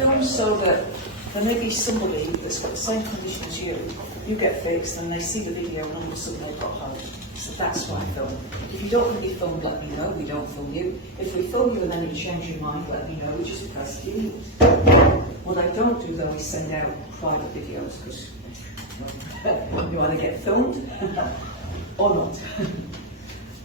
film so that there may be somebody that's got the same condition as you get fixed, and they see the video and all of a sudden they've got hope. So that's why I film. If you don't really film, let me know, we don't film you. If we film you and then you change your mind, let me know, we just press delete. What I don't do though is send out private videos, because you either get filmed or not.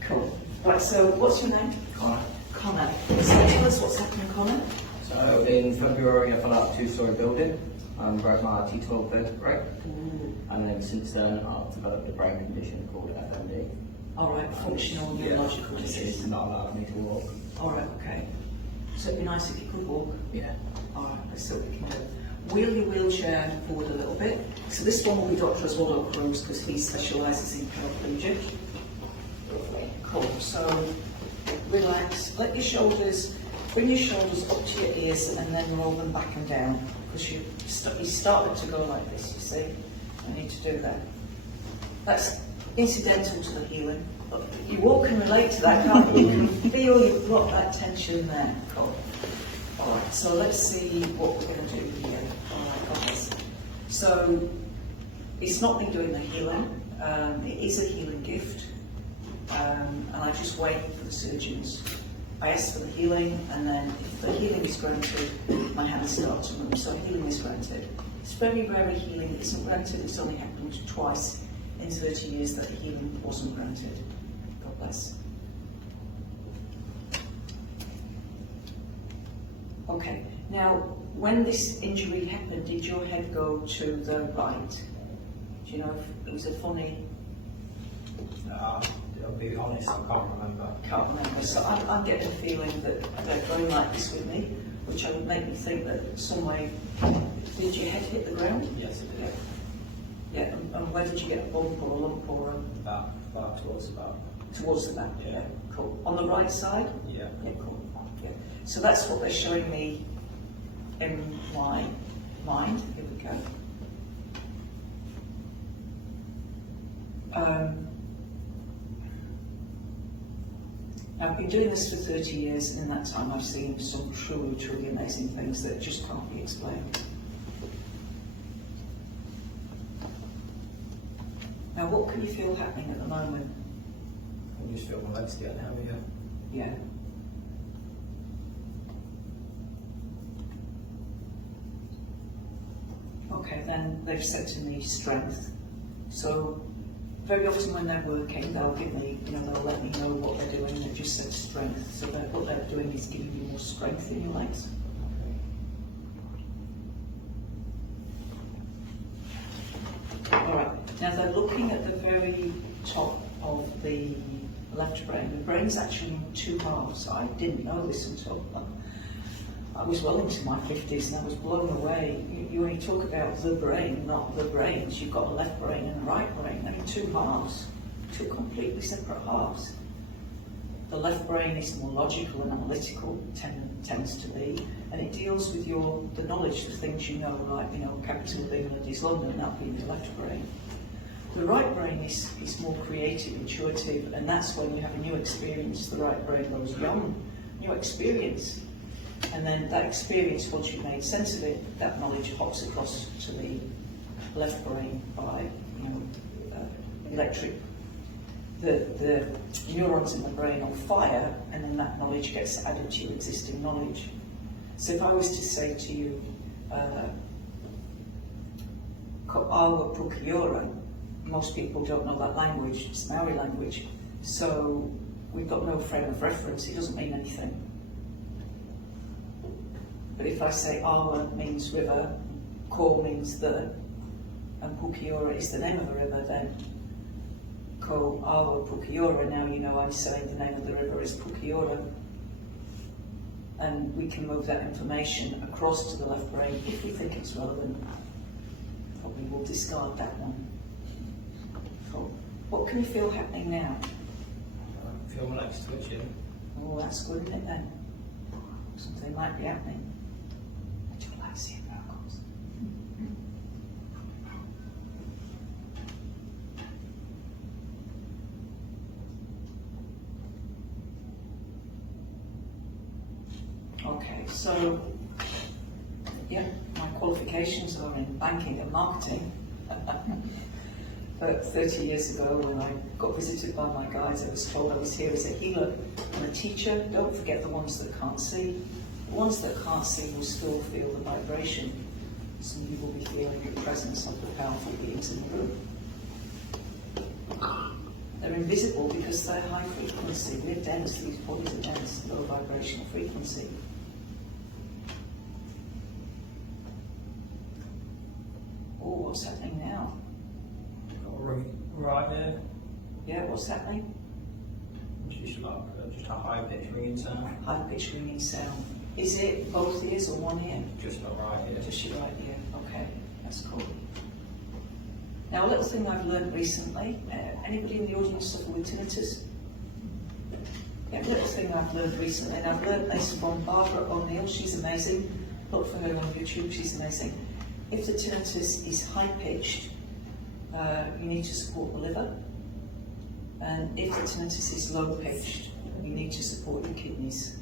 Cool. Right, so what's your name? Connor. Connor. So tell us what's happening, Connor. So in February I fell out of a 2-story building and broke my T12 vertebrae. And then since then I've developed a brain condition called FMD. Alright, functional neurological Which disease. is not allowing me to walk. Alright, okay. So it'd be nice if you could walk. Yeah. Alright, let's see what we can do. Wheel your wheelchair forward a little bit. So this one will be Dr. Oswaldo Cruz, because he specialises in paraplegic. Cool. So relax, let your shoulders, bring your shoulders up to your ears and then roll them back and down, because you started to go like this, you see? I need to do that. That's incidental to the healing. You all can relate to that, can't you? You can feel you've got that tension there. Cool. Alright, so let's see what we're going to do here. Alright, guys. So it's not been doing the healing. It is a healing gift. And I just wait for the surgeons. I ask for the healing, and then if the healing is granted, my hands start to move. So healing is granted. It's very rare healing isn't granted. It's only happened twice in 30 years that the healing wasn't granted. God bless. Okay, now when this injury happened, did your head go to the right? Do you know if it was a funny? I'll be honest, I can't remember. Can't remember. So I'm getting a feeling that they're going like this with me, which would make me think that some way. Did your head hit the ground? Yes, it did. Yeah, and where did you get a bump or a lump or Back towards the back. towards the back? Yeah. Cool. On the right side? Yeah. Yeah, cool. Yeah. So that's what they're showing me in my mind. Here we go. I've been doing this for 30 years, and in that time I've seen some truly, truly amazing things that just can't be explained. Now, what can you feel happening at the moment? I just feel my legs getting heavier. Yeah. Okay, then they've said to me strength. So very often when they're working, they'll give me, they'll let me know what they're doing. They've just said strength. So what they're doing is giving you more strength in your legs. All right. Now they're looking at the very top of the left brain. The brain's actually in two halves. I didn't know this until I was well into my 50s, and I was blown away. You only talk about the brain, not the brains. You've got a left brain and a right brain. They're in two halves, two completely separate halves. The left brain is more logical and analytical, tends to be, and it deals with the knowledge of things you know, like, capital of England is London, that being the left brain. The right brain is more creative, intuitive, and that's when you have a new experience. The right brain goes young, new experience. And then that experience, once you've made sense of it, that knowledge hops across to the left brain by, electric. The neurons in the brain will fire, and then that knowledge gets added to your existing knowledge. So if I was to say to you, Awa Pukiora, most people don't know that language, it's Maori language, so we've got no frame of reference, it doesn't mean anything. But if I say Awa means river, Ko means the, and Pukiora is the name of the river, then Ko Awa Pukiora, now I'm saying the name of the river is Pukiora. And we can move that information across to the left brain if we think it's relevant. Probably we'll discard that one. Cool. What can you feel happening now? I feel my legs twitching. Oh, that's good, isn't it then? Something might be happening. I do like seeing miracles. Okay, so Yeah, my qualifications are in banking and marketing. But 30 years ago, when I got visited by my guides, I was told I was here as a healer and a teacher. Don't forget the ones that can't see. The ones that can't see will still feel the vibration. So you will be feeling the presence of the powerful beings in the room. They're invisible because they're high frequency. We're dense, these bodies are dense, low vibrational frequency. Oh, what's happening now? Right there, Yeah, what's happening? just like just a high pitch ringing sound, High pitched ringing sound. Is it both ears or one ear? just not right here. Just your right ear. Okay, that's cool. Now, a little thing I've learned recently. Anybody in the audience suffer with tinnitus? Yeah, a little thing I've learned recently, and I've learned this from Barbara O'Neill. She's amazing. Look for her on YouTube. She's amazing. If the tinnitus is high pitched, you need to support the liver. And if the tinnitus is low pitched, you need to support your kidneys.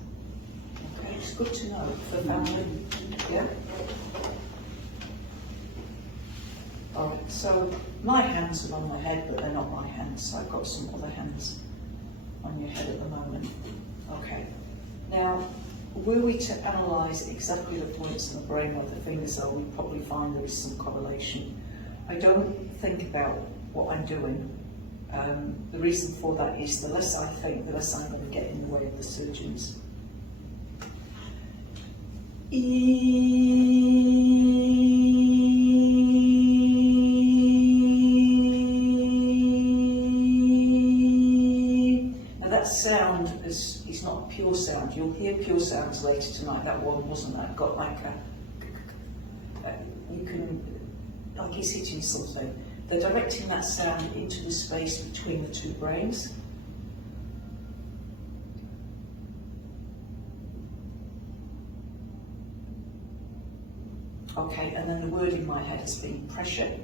Okay, it's good to know for family. Yeah? Alright, so my hands are on my head, but they're not my hands, so I've got some other hands on your head at the moment. Okay. Now, were we to analyse exactly the points in the brain where the fingers are, we'd probably find there is some correlation. I don't think about what I'm doing. The reason for that is the less I think, the less I'm going to get in the way of the surgeons. Now that sound is not pure sound. You'll hear pure sounds later tonight. That one wasn't that. Got like you can, like he's hitting something. They're directing that sound into the space between the two brains. Okay, and then the word in my head has been pressure.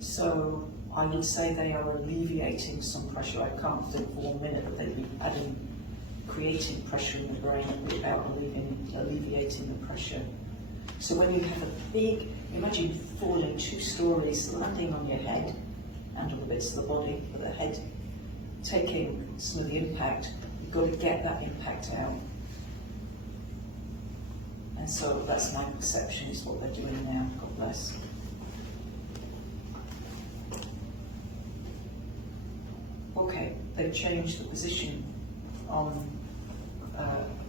So I would say they are alleviating some pressure. I can't think for 1 minute that they'd be creating pressure in the brain without alleviating the pressure. So when you have a big, imagine falling 2 stories, landing on your head and on the bits of the body, but the head taking some of the impact, you've got to get that impact out. And so that's my perception, is what they're doing now. God bless. Okay, they've changed the position on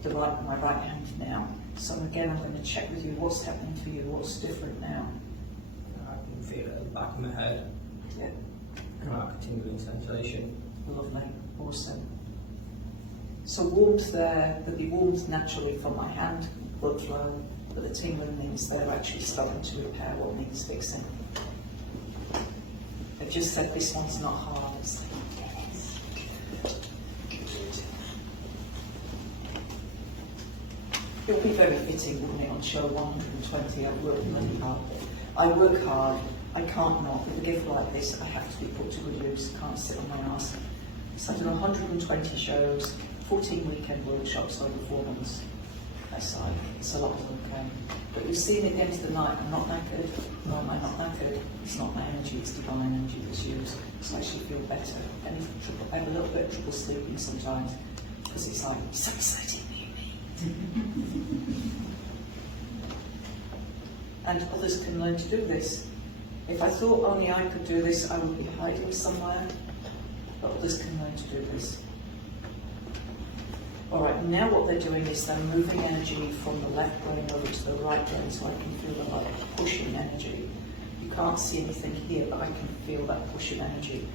my right hand now. So again, I'm going to check with you what's happening for you, what's different now. I can feel it at the back of my head, Yeah, like a tingling sensation. lovely, awesome. So warmth there, there'll be warmth naturally from my hand, blood flow, but the tingling means they're actually starting to repair what needs fixing. They've just said this one's not hard. It's like, yes. It would be very fitting, wouldn't it, on show 120? I've worked really hard. I work hard, I can't not. With a gift like this, I have to be put to good use, can't sit on my arse. So I've done 120 shows, 14 weekend workshops over 4 months. It's a lot of work. But you've seen it into the night. I'm not knackered. No, am I not knackered? It's not my energy, it's divine energy that's used. So I actually feel better. I have a little bit of trouble sleeping sometimes because it's like, so exciting, me. And others can learn to do this. If I thought only I could do this, I would be hiding somewhere. But others can learn to do this. All right, now what they're doing is they're moving energy from the left brain over to the right brain, so I can feel the like pushing energy. You can't see anything here, but I can feel that pushing energy.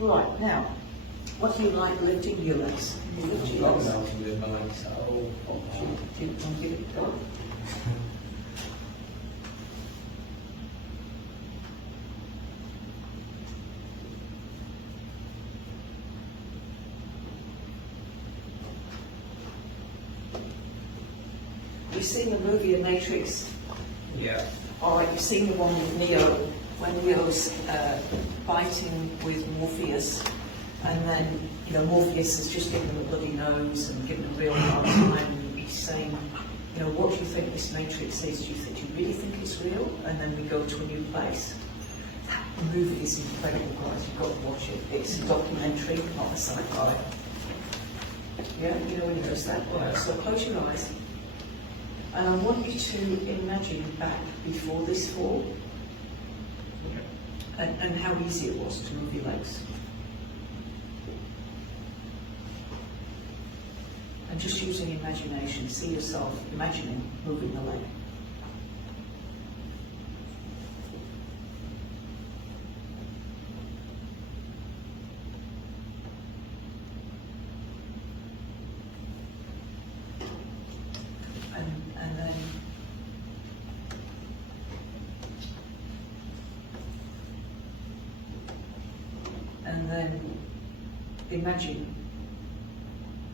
Right, now, what do you like lifting your legs? You lift your legs. Give it a go. you've seen the movie Matrix. Yeah. All right, you've seen the one with Neo, when Neo's fighting with Morpheus, and then, you know, Morpheus has just given him a bloody nose and given him a real hard time, and he's saying, you know, what do you think this Matrix is? Do you really think it's real? And then we go to a new place. The movie is incredible, guys. You've got to watch it. It's a documentary, not a sci-fi. Yeah, you know when it does that? Well, so close your eyes. And I want you to imagine back before this fall and how easy it was to move your legs. And just using imagination, see yourself imagining moving the leg. And then imagine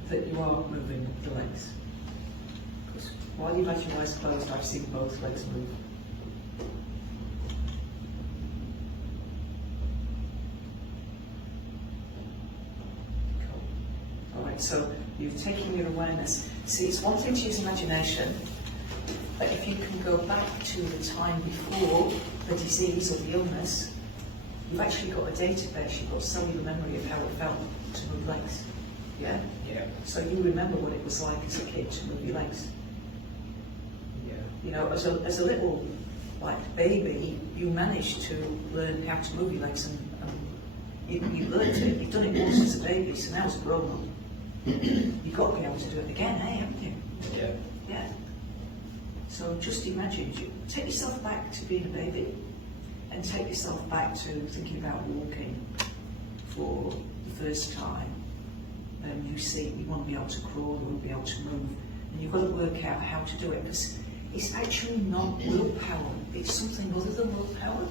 that you are moving the legs. Because while you've had your eyes closed, I've seen both legs move. Cool. All right, so you've taken your awareness. See, it's one thing to use imagination, but if you can go back to the time before the disease or the illness, you've actually got a database, you've got cellular memory of how it felt to move legs. Yeah? Yeah. So you remember what it was like as a kid to move your legs. Yeah. You know, as a little baby, you managed to learn how to move your legs, and you learned it. You've done it once as a baby, so now as a grown up, you've got to be able to do it again, haven't you? Yeah. Yeah. So just imagine, take yourself back to being a baby, and take yourself back to thinking about walking for the first time. And you see, you want to be able to crawl, you want to be able to move, and you've got to work out how to do it, because it's actually not willpower, it's something other than willpower.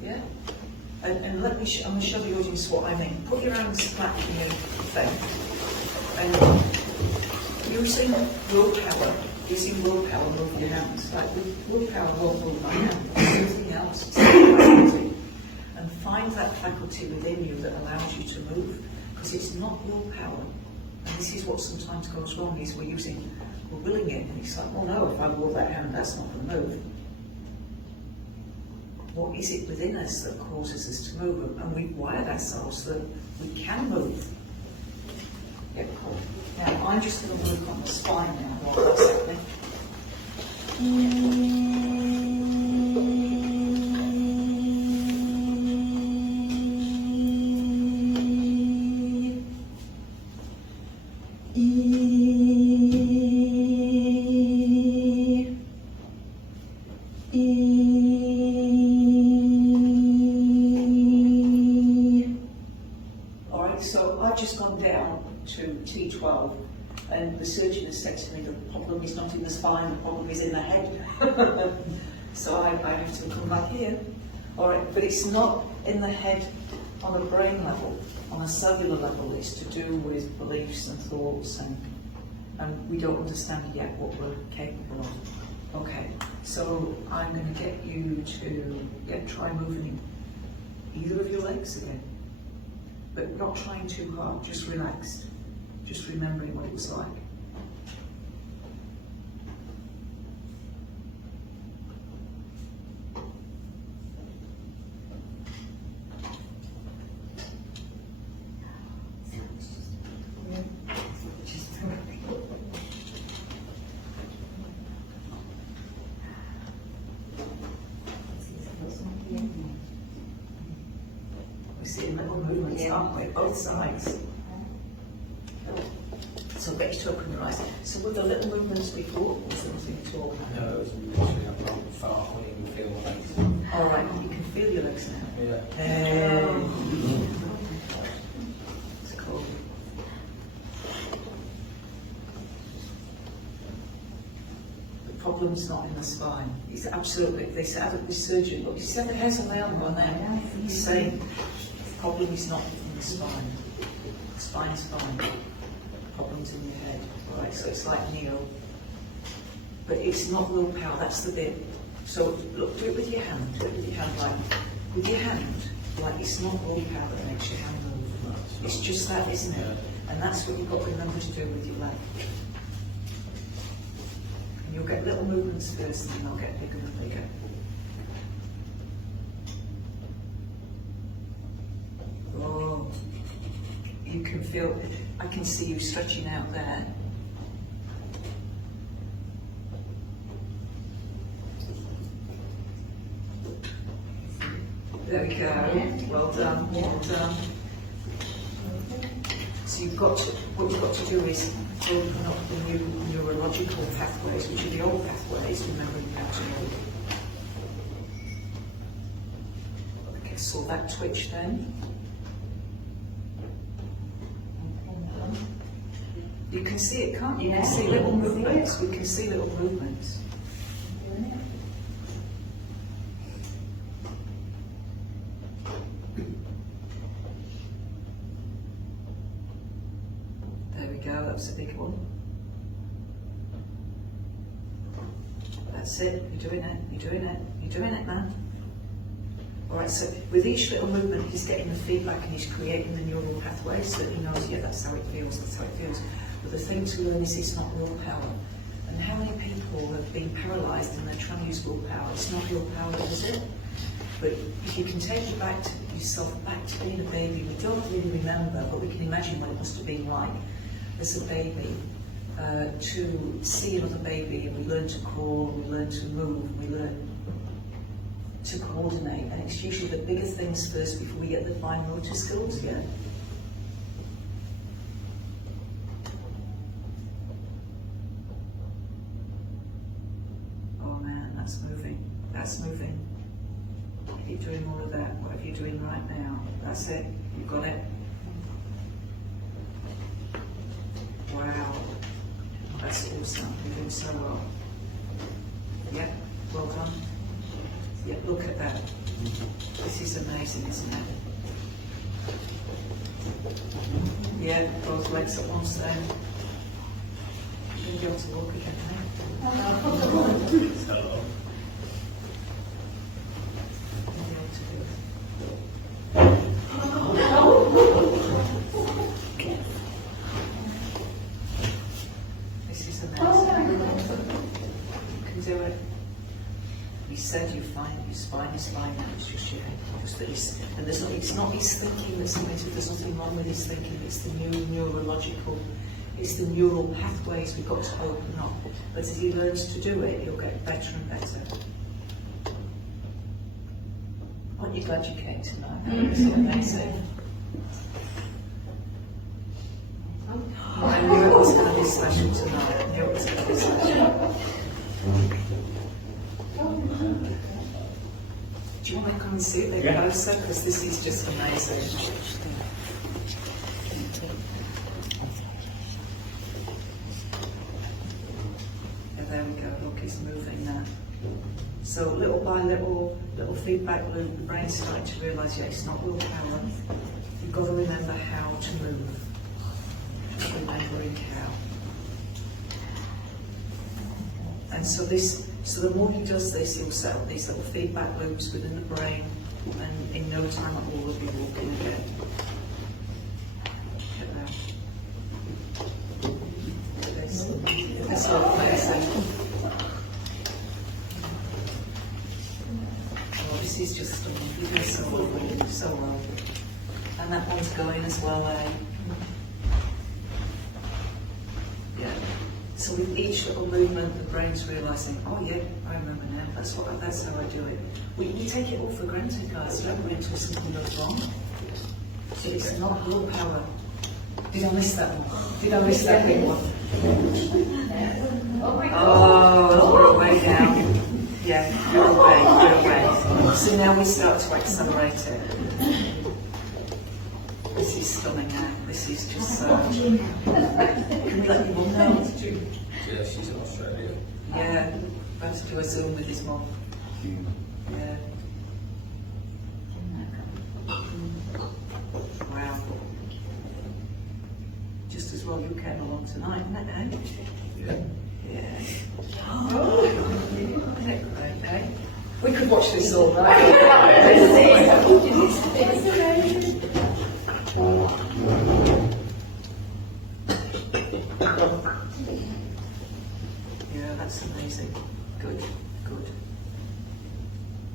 Yeah? And let me, I'm going to show the audience what I mean. Put your hands flat in your thing, and using willpower, move your hands. Like willpower won't move my hand, it's something else. It's a faculty. And find that faculty within you that allows you to move, because it's not willpower. And this is what sometimes goes wrong, is we're willing it, and it's like, well no, if I wore that hand, that's not going to move. What is it within us that causes us to move? And we've wired ourselves that we can move. Yeah, cool. Now, I'm just going to work on the spine now, while that's happening. All right, so I've just gone down to T12, and the surgeon has said to me the problem is not in the spine, the problem is in the head. So I have to come back here. All right, but it's not in the head on a brain level, on a cellular level. It's to do with beliefs and thoughts, and we don't understand yet what we're capable of. Okay, so I'm going to get you to try moving either of your legs again, but not trying too hard, just relaxed, just remembering what it was like. We see little movements, aren't we? Both sides. So get your toe in your eyes. So were the little movements before, or something at all? No, it was literally I'm not far, I couldn't even feel my legs. All right, you can feel your legs now. Yeah. Hey. It's cool. The problem's not in the spine. It's absolutely, they said, the surgeon, look, you see the hairs on the arm on there? He's saying the problem is not in the spine. The spine's fine. problems in your head, right? So it's like Neo. But it's not willpower, that's the bit. So look, do it with your hand, do it with your hand, like, with your hand, like it's not willpower that makes your hand move. It's just that, isn't it? And that's what you've got to remember to do with your leg. And you'll get little movements first, and then they'll get bigger and bigger. Oh, you can feel, I can see you stretching out there. There we go. Well done, well done. So you've got to, what you've got to do is open up the new neurological pathways, which are the old pathways, remembering how to move. Okay, so that twitch then. You can see it, can't you? You can see little movements. We can see little movements. There we go, that's a big one. That's it, you're doing it, you're doing it, you're doing it, man. Alright, so with each little movement he's getting the feedback and he's creating the neural pathways so that he knows, yeah, that's how it feels, that's how it feels. But the thing to learn is it's not willpower. And how many people have been paralysed and they're trying to use willpower? It's not willpower, is it? But if you can take it back to yourself, back to being a baby, we don't really remember, but we can imagine what it must have been like as a baby, to see another baby, and we learn to crawl, we learn to move, we learn to coordinate, and it's usually the bigger things first before we get the fine motor skills, yeah? Oh man, that's moving, that's moving. Keep doing all of that, whatever you're doing right now, that's it, you've got it. Wow, that's awesome, you're doing so well. Yeah, well done. Yeah, look at that. This is amazing, isn't it? Yeah, both legs at once then. You're going to be able to walk again, eh? You'll be able to do it. This is amazing. You can do it. He said you find your spine is fine now, it's just your head. Just that and there's not, it's not his thinking that's limited, there's nothing wrong with his thinking, it's the new neurological, it's the neural pathways we've got to open up. But as he learns to do it, he'll get better and better. Aren't you glad you came tonight? It's amazing. I knew it was going to be special tonight, I knew it was going to be special. Do you want to come and see it a bit closer? Because this is just amazing. Yeah, there we go, look, it's moving now. So little by little feedback loop, the brain's starting to realise, yeah, it's not willpower. You've got to remember how to move. Just remembering how. And so the more he does this, he'll set up these little feedback loops within the brain, and in no time at all will be walking again. Look at that. That's all amazing. Oh, this is just stunning. You're doing so well, so well. And that one's going as well, eh? Yeah. So with each little movement, the brain's realising, oh yeah, I remember now, that's how I do it. We take it all for granted, guys, don't we, until something goes wrong. So it's not willpower. Did I miss that one? Did I miss that big one? Oh, we're away now. Yeah, we're away. So now we start to accelerate it. This is stunning now. This is just so... Can we let your mum know? Yeah, she's in Australia. Yeah, about to do a Zoom with his mum. Yeah. Wow. Just as well you can on tonight, isn't it, eh? Yeah. Yeah. Isn't it great, eh? We could watch this all night. Yeah, that's amazing. Good, good.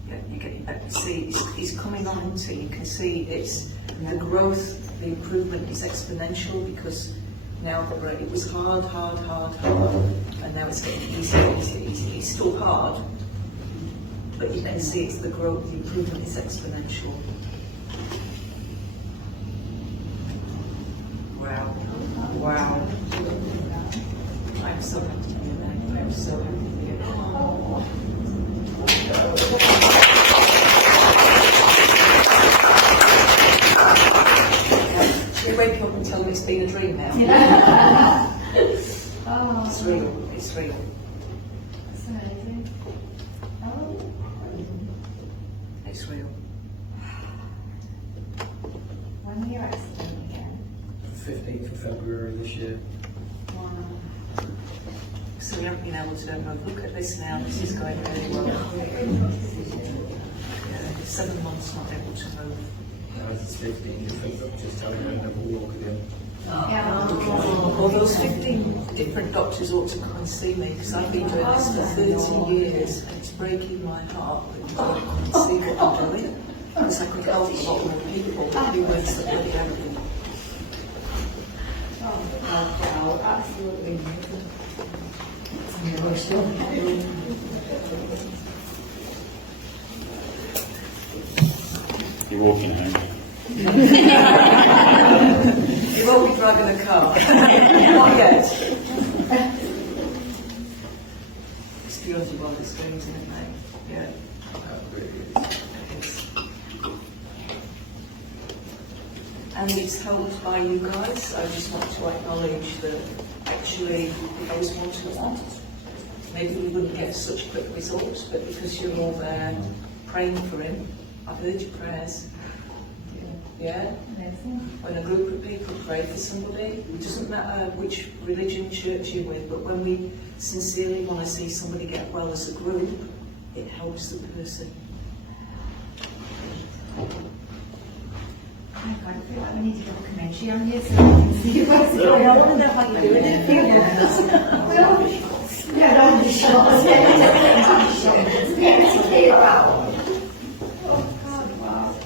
Yeah, you get back to see it's coming on to you can see it's the growth, the improvement is exponential because now it was hard, and now it's getting easier. It's still hard, but you can see it's the growth, the improvement is exponential. Wow, wow. I'm so happy to hear that. I'm so happy to hear that. Should we wake up and tell them it's been a dream now? It's real, it's real. That's amazing. Oh. It's real. When were your accident again? 15th of February this year. Wow. So we haven't been able to look at this now, this is going really well. Yeah, 7 months not able to move. Now it's 15th of February, just telling me I never walk again. Well, those 15 different doctors ought to come and see me because I've been doing this for 30 years and it's breaking my heart that you don't come and see what I'm doing because I could help a lot more people who weren't so really arrogant. Wow, absolutely. You're walking home. You won't be driving a car. Not yet. It's beyond your wildest dreams, isn't it, mate? Yeah. That really is. It is. And it's helped by you guys. I just want to acknowledge that actually, if I was one-to-one, maybe we wouldn't get such quick results, but because you're all there praying for him, I've heard your prayers. Yeah? Amazing. When a group of people pray for somebody, it doesn't matter which religion, church you're with, but when we sincerely want to see somebody get well as a group, it helps the person. Oh my God, I feel like we need a documentary on you so we can see what's going on. I wonder how you're doing it. Yeah, don't be shocked.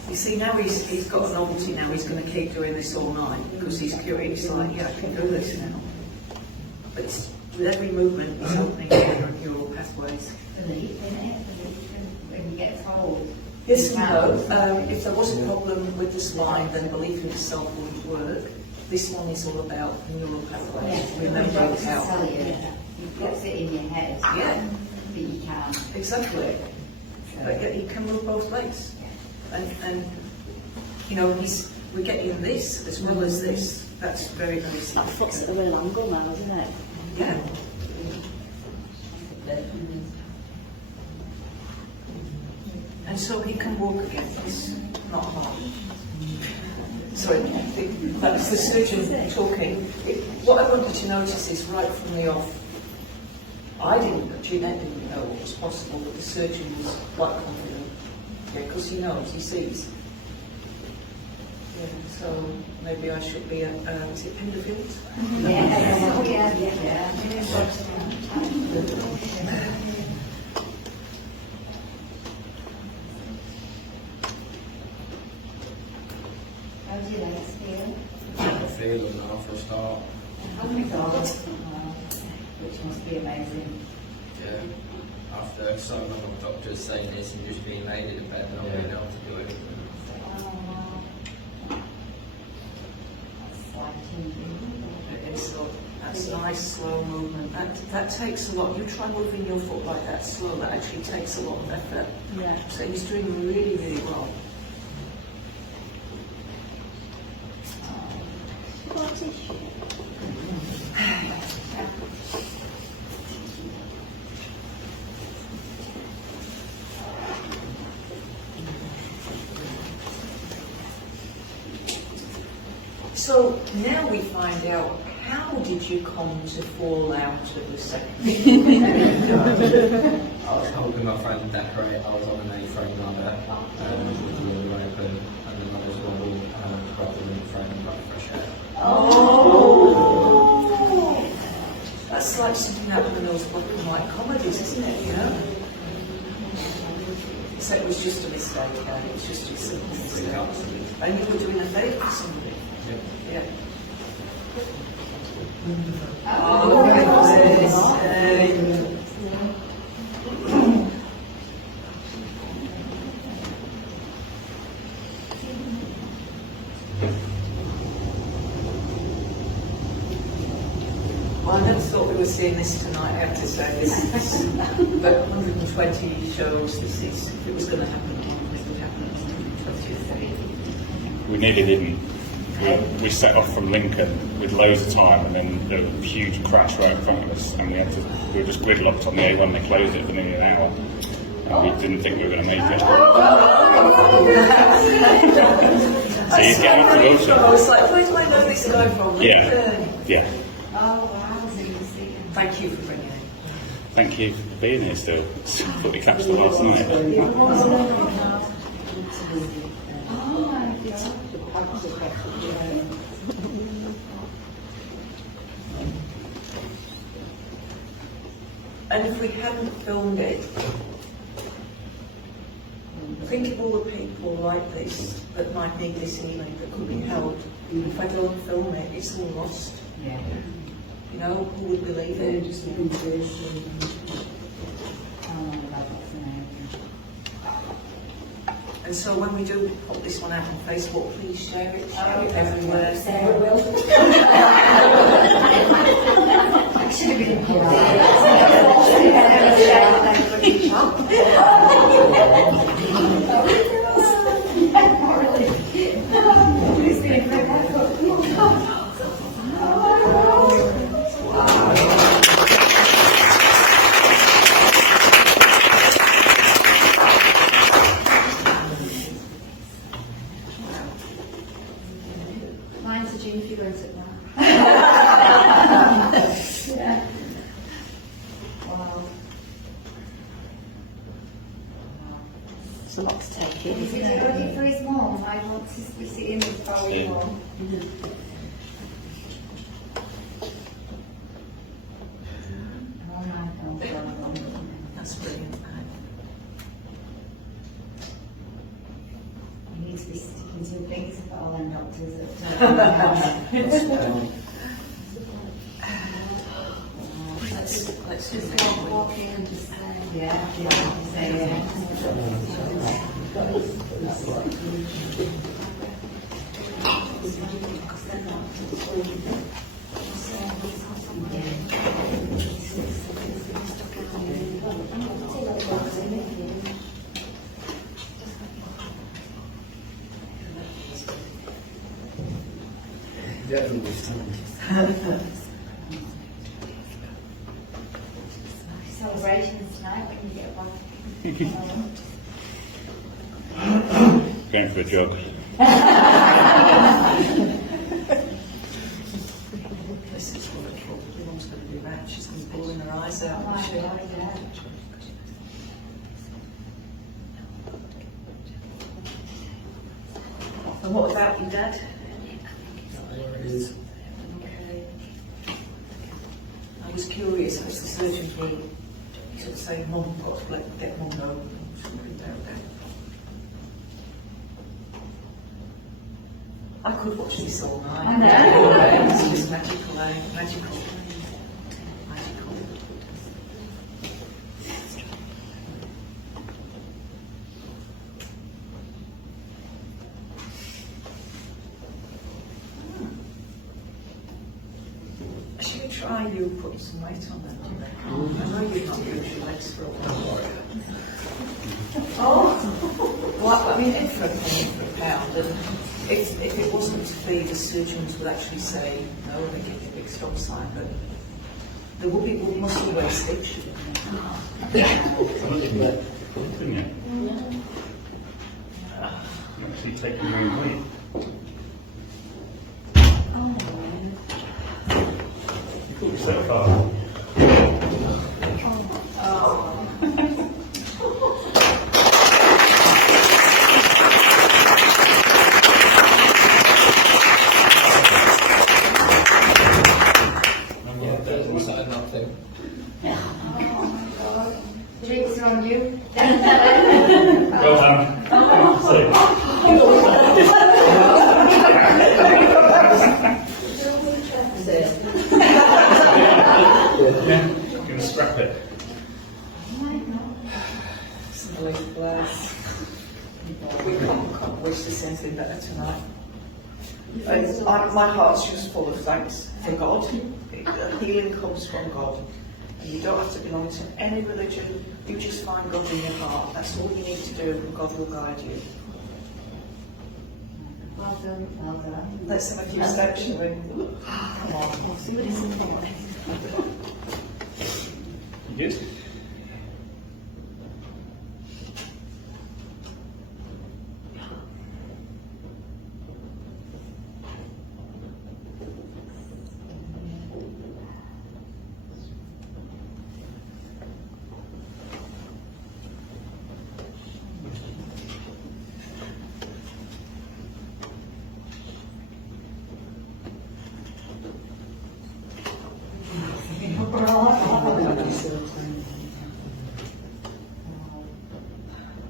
You see, now he's got a novelty now, he's going to keep doing this all night because he's curious, like, yeah, I can do this now. But it's, with every movement, he's opening your neural pathways. Believe in it, when you get told. Yes and no. If there was a problem with the spine, then belief in itself wouldn't work. This one is all about neural pathways, remembering how. Tell you, you put it in your head. Yeah. But you can't. Exactly. But yet he can move both legs. And you know, we're getting this as well as this. That's very, very That significant. fits at the real angle now, doesn't it? Yeah. And so he can walk again. It's not hard. Sorry, that's the surgeon talking. What I wanted to notice is right from the off, I didn't, Jeanette didn't know what was possible, but the surgeon was quite confident. Yeah, because he knows, he sees. Yeah, so maybe I should be at, is it Penderfield? Yeah. How do you like to feel? I feel them now for a start. Oh my God. Which must be amazing. Yeah. After so long of doctors saying this and just being laid in the bed and not being able to do it. That's life-changing. It's that's nice, slow movement. That takes a lot. You try moving your foot like that slow, that actually takes a lot of effort. Yeah. So he's doing really, really well. So now we find out How did you come to fall out of the second? I was helping my friend decorate. I was on an A-frame ladder with the window open, and then I was wobble grabbed the window frame and got fresh air. Oh! That's like something out of those black and white comedies, isn't it? You know? So it was just a mistake, and it was just a simple mistake. And you were doing a favour for somebody. Yeah. Oh, well, I never thought we were seeing this tonight, I have to say. This is, but 120 shows, this is, if it was going to happen, it would happen on 120th. We nearly didn't. We set off from Lincoln with loads of time, and then there was a huge crash right in front of us, and we were just gridlocked on the A1. They closed it for nearly an hour, and we didn't think we were going to make it. So he's getting off the Wilson. I was like, where do I know this guy from? Yeah, Lincoln. yeah. Oh, wow, so you see him. Thank you for bringing it. Thank you for being here still. Thought we catched the last night. Oh, my God. And if we hadn't filmed it, think of all the people like this that might need this healing that could be helped. If I don't film it, it's all lost. Yeah. You know, who would believe it? Oh, that's amazing. And so when we do put this one out on Facebook, please share it everywhere. Sarah will. I should have been Mine's a June figures at that. Yeah. Wow. It's a lot to take in, Is isn't it it? ready for his mum? I want to be sitting with our Yeah. mum. Oh my God. That's brilliant. You need to be sticking to things for all them doctors that Let's do just that. walk in and just say, say yeah. Celebrations tonight when you get back. Going for a jog. This is wonderful. Your mum's going to be right. She's going to be bawling her eyes Oh out. my isn't she? God, yeah. And what about your dad? There it is. Okay. I was curious as the surgeons were sort of saying, Mum, got to get Mum home. I could watch this all night. I know. It's just magical, magical. Magical. Should we try you putting some weight on that? I know you've not used your legs for a while. Oh, well, I mean, in for a penny for a pound, and if it wasn't to be, the surgeons would actually say, no, they give you a big stop sign, but there will be muscle wastage. Couldn't you? Actually taking your own weight. Oh, on you. Well done. So, gonna scrap it. Somebody bless. We can't wish to see anything better tonight. My heart's just full of thanks for God. Healing comes from God. And you don't have to belong to any religion. You just find God in your heart. That's all you need to do, and God will guide you. Well done, well done. Let's have a few steps, shall we? Come on. We'll see what it's in for. You good?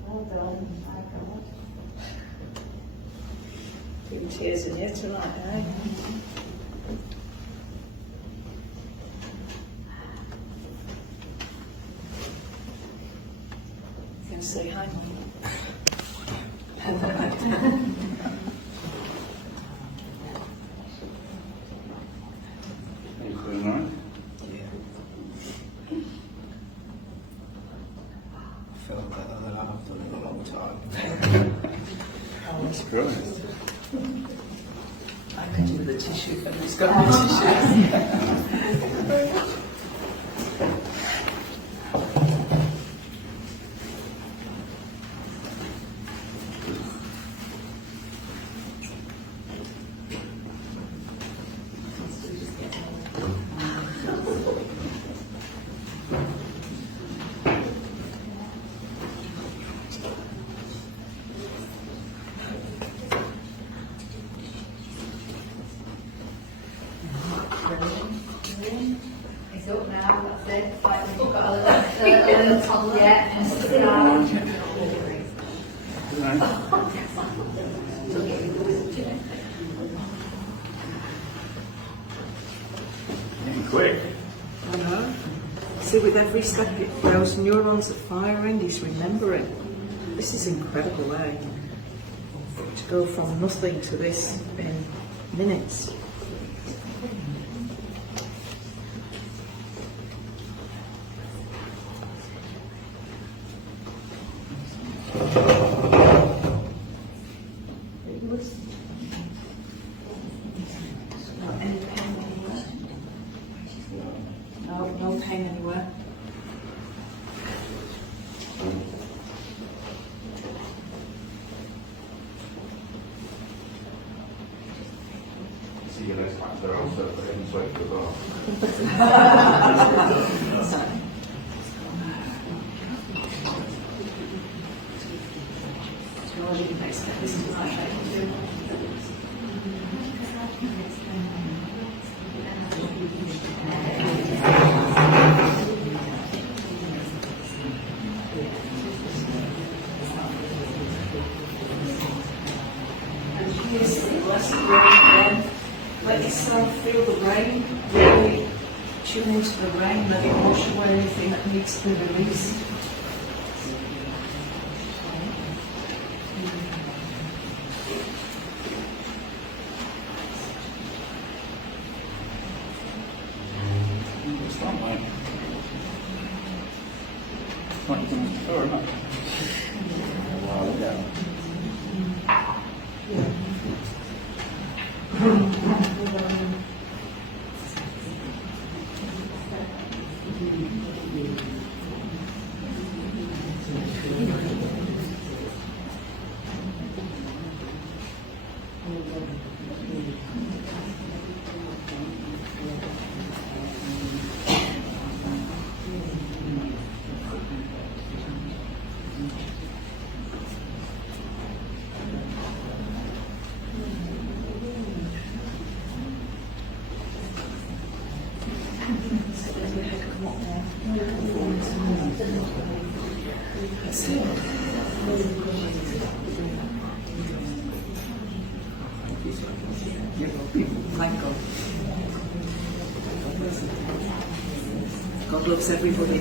Well done, my God. Few tears in here tonight, eh? You can say hi, Mum. You feeling all right? I feel better than I've done in a long time. That's great. I could do with a tissue, but it's got no tissue. It's up now, that's it. It's like we've got a little tunnel yet, and sit down. Getting quick. I know. See, with every step those neurons are firing, he's remembering. This is incredible, eh? To go from nothing to this in minutes. Not any pain anywhere. No pain anywhere. See you next time. They're also for him sweat as well. Let yourself feel the rain, really tune into the rain, let it wash away anything that needs to be released. What's that, mate? Like you've done this before, isn't it? A while ago. Thank God. God loves everybody.